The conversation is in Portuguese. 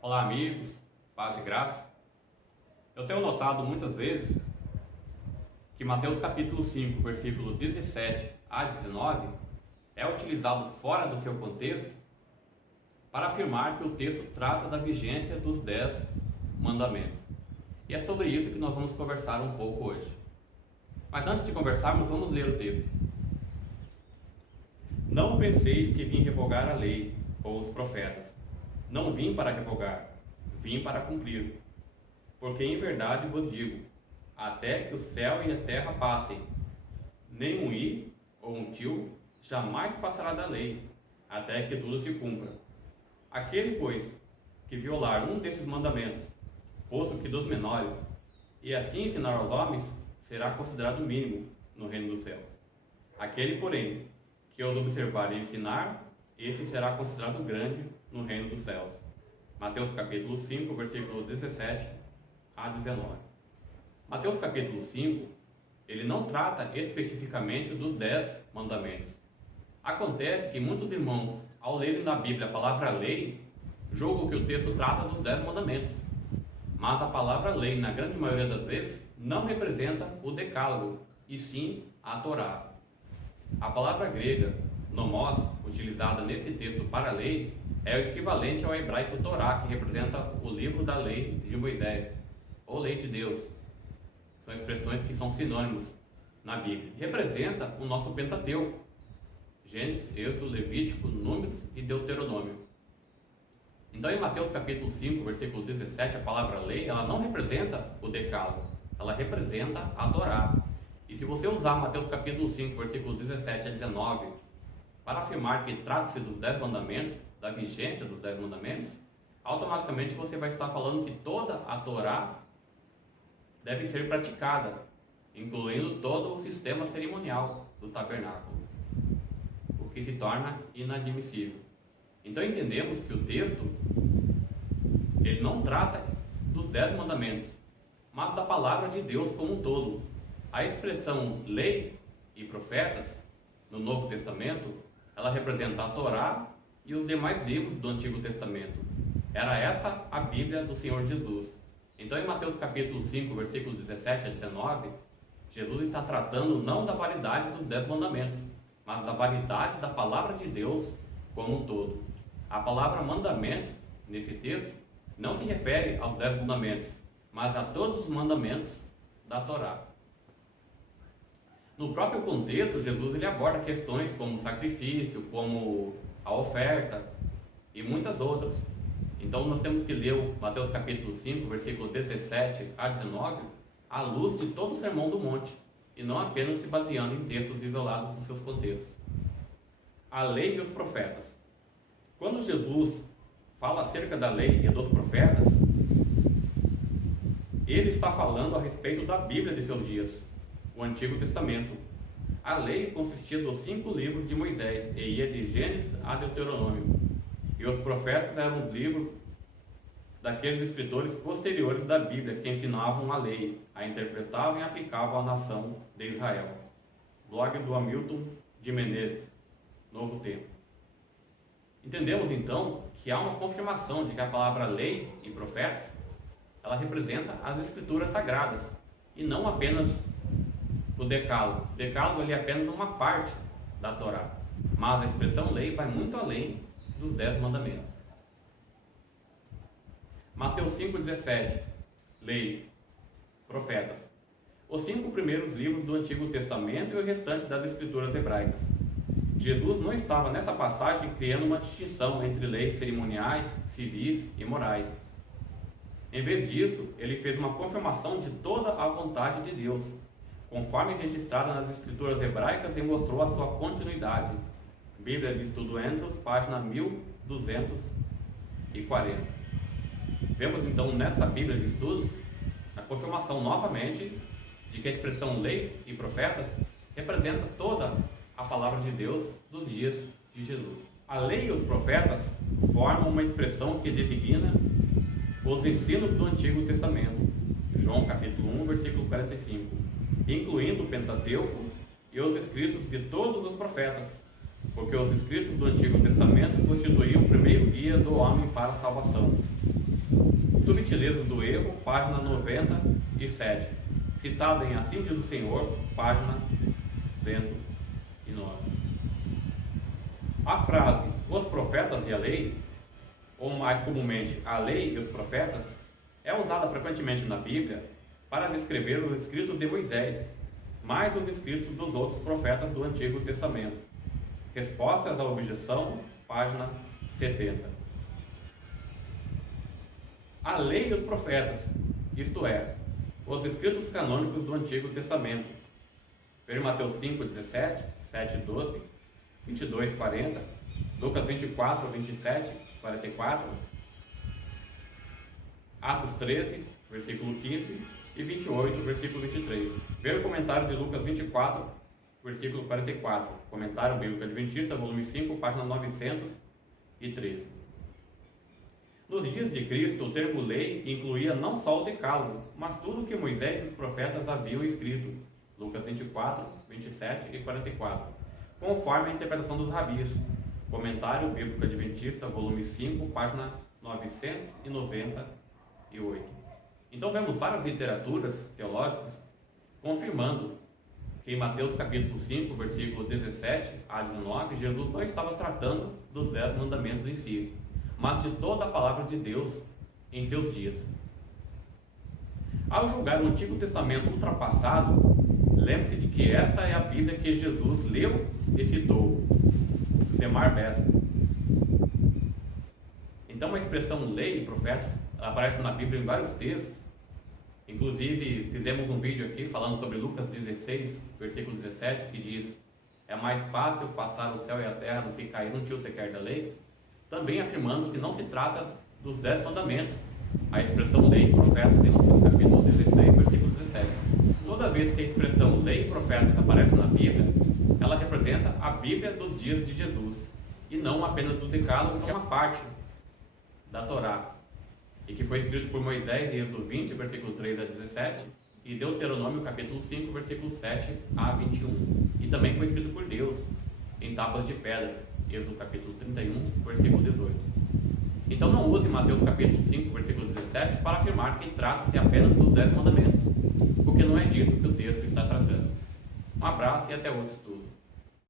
Olá, amigos, paz e graça. Eu tenho notado muitas vezes que Mateus capítulo 5, versículo 17 a 19 é utilizado fora do seu contexto para afirmar que o texto trata da vigência dos 10 mandamentos. E é sobre isso que nós vamos conversar um pouco hoje. Mas antes de conversarmos, vamos ler o texto. Não penseis que vim revogar a lei ou os profetas. Não vim para revogar, vim para cumprir. Porque em verdade vos digo, até que o céu e a terra passem, nem um i ou um tio jamais passará da lei, até que tudo se cumpra. Aquele, pois, que violar um desses mandamentos, posto que dos menores, e assim ensinar aos homens, será considerado mínimo no reino dos céus. Aquele, porém, que os observar e ensinar, esse será considerado grande no reino dos céus. Mateus capítulo 5, versículo 17 a 19. Mateus capítulo 5, ele não trata especificamente dos 10 mandamentos. Acontece que muitos irmãos, ao lerem na Bíblia a palavra lei, julgam que o texto trata dos 10 mandamentos. Mas a palavra lei, na grande maioria das vezes, não representa o decálogo, e sim a Torá. A palavra grega, nomos, utilizada nesse texto para lei, é o equivalente ao hebraico Torá, que representa o livro da lei de Moisés, ou lei de Deus. São expressões que são sinônimos na Bíblia. Representa o nosso Pentateuco, Gênesis, Êxodo, Levítico, Números e Deuteronômio. Então, em Mateus capítulo 5, versículo 17, a palavra lei, ela não representa o decálogo, ela representa a Torá. E se você usar Mateus capítulo 5, versículo 17 a 19, para afirmar que trata-se dos 10 mandamentos, da vigência dos 10 mandamentos, automaticamente você vai estar falando que toda a Torá deve ser praticada, incluindo todo o sistema cerimonial do tabernáculo, o que se torna inadmissível. Então entendemos que o texto, ele não trata dos 10 mandamentos, mas da palavra de Deus como um todo. A expressão lei e profetas, no Novo Testamento, ela representa a Torá e os demais livros do Antigo Testamento. Era essa a Bíblia do Senhor Jesus. Então, em Mateus capítulo 5, versículo 17 a 19, Jesus está tratando não da validade dos 10 mandamentos, mas da validade da palavra de Deus como um todo. A palavra mandamentos, nesse texto, não se refere aos 10 mandamentos, mas a todos os mandamentos da Torá. No próprio contexto, Jesus ele aborda questões como sacrifício, como a oferta e muitas outras. Então nós temos que ler o Mateus capítulo 5, versículo 17 a 19, à luz de todo o Sermão do Monte, e não apenas se baseando em textos isolados dos seus contextos. A lei e os profetas. Quando Jesus fala acerca da lei e dos profetas, ele está falando a respeito da Bíblia de seus dias, o Antigo Testamento. A lei consistia dos 5 livros de Moisés e ia de Gênesis a Deuteronômio. E os profetas eram os livros daqueles escritores posteriores da Bíblia que ensinavam a lei, a interpretavam e aplicavam à nação de Israel. Blog do Hamilton de Menezes, Novo Tempo. Entendemos então que há uma confirmação de que a palavra lei e profetas, ela representa as escrituras sagradas e não apenas o decálogo. O decálogo ele é apenas uma parte da Torá, mas a expressão lei vai muito além dos 10 mandamentos. Mateus 5,17, lei, profetas. Os 5 primeiros livros do Antigo Testamento e o restante das escrituras hebraicas. Jesus não estava nessa passagem criando uma distinção entre leis cerimoniais, civis e morais. Em vez disso, ele fez uma confirmação de toda a vontade de Deus, conforme registrada nas escrituras hebraicas, e mostrou a sua continuidade. Bíblia de Estudo Andrews, página 1240. Vemos então nessa Bíblia de Estudos a confirmação novamente de que a expressão lei e profetas representa toda a palavra de Deus dos dias de Jesus. A lei e os profetas formam uma expressão que designa os ensinos do Antigo Testamento. João capítulo 1, versículo 45, incluindo o Pentateuco e os escritos de todos os profetas, porque os escritos do Antigo Testamento constituíam o primeiro guia do homem para a salvação. Subtilezas do erro, página 97, citado em Assim diz o Senhor, página 109. A frase os profetas e a lei, ou mais comumente a lei e os profetas, é usada frequentemente na Bíblia para descrever os escritos de Moisés, mais os escritos dos outros profetas do Antigo Testamento. Respostas à objeção, página 70. A lei e os profetas, isto é, os escritos canônicos do Antigo Testamento. Veja Mateus 5:17, 7:12, 22:40, Lucas 24:27, 44, Atos 13, versículo 15 e 28, versículo 23. Veja o comentário de Lucas 24, versículo 44. Comentário Bíblico Adventista, volume 5, página 913. Nos dias de Cristo, o termo lei incluía não só o decálogo, mas tudo o que Moisés e os profetas haviam escrito. Lucas 24, 27 e 44. Conforme a interpretação dos rabis. Comentário Bíblico Adventista, volume 5, página 998. Então vemos várias literaturas teológicas confirmando que em Mateus capítulo 5, versículo 17 a 19, Jesus não estava tratando dos 10 mandamentos em si, mas de toda a palavra de Deus em seus dias. Ao julgar o Antigo Testamento ultrapassado, lembre-se de que esta é a Bíblia que Jesus leu e citou. Demar Bessa. Então a expressão lei e profetas aparece na Bíblia em vários textos. Inclusive fizemos um vídeo aqui falando sobre Lucas 16, versículo 17, que diz: é mais fácil passar o céu e a terra do que cair um tio sequer da lei, também afirmando que não se trata dos 10 mandamentos. A expressão lei e profetas em Lucas capítulo 16, versículo 17. Toda vez que a expressão lei e profetas aparece na Bíblia, ela representa a Bíblia dos dias de Jesus, e não apenas do Decálogo, que é uma parte da Torá, e que foi escrito por Moisés em Êxodo 20, versículo 3 a 17, e Deuteronômio capítulo 5, versículo 7 a 21. E também foi escrito por Deus em tábuas de pedra, Êxodo capítulo 31, versículo 18. Então não use Mateus capítulo 5, versículo 17 para afirmar que trata-se apenas dos 10 mandamentos, porque não é disso que o texto está tratando. Um abraço e até outro estudo.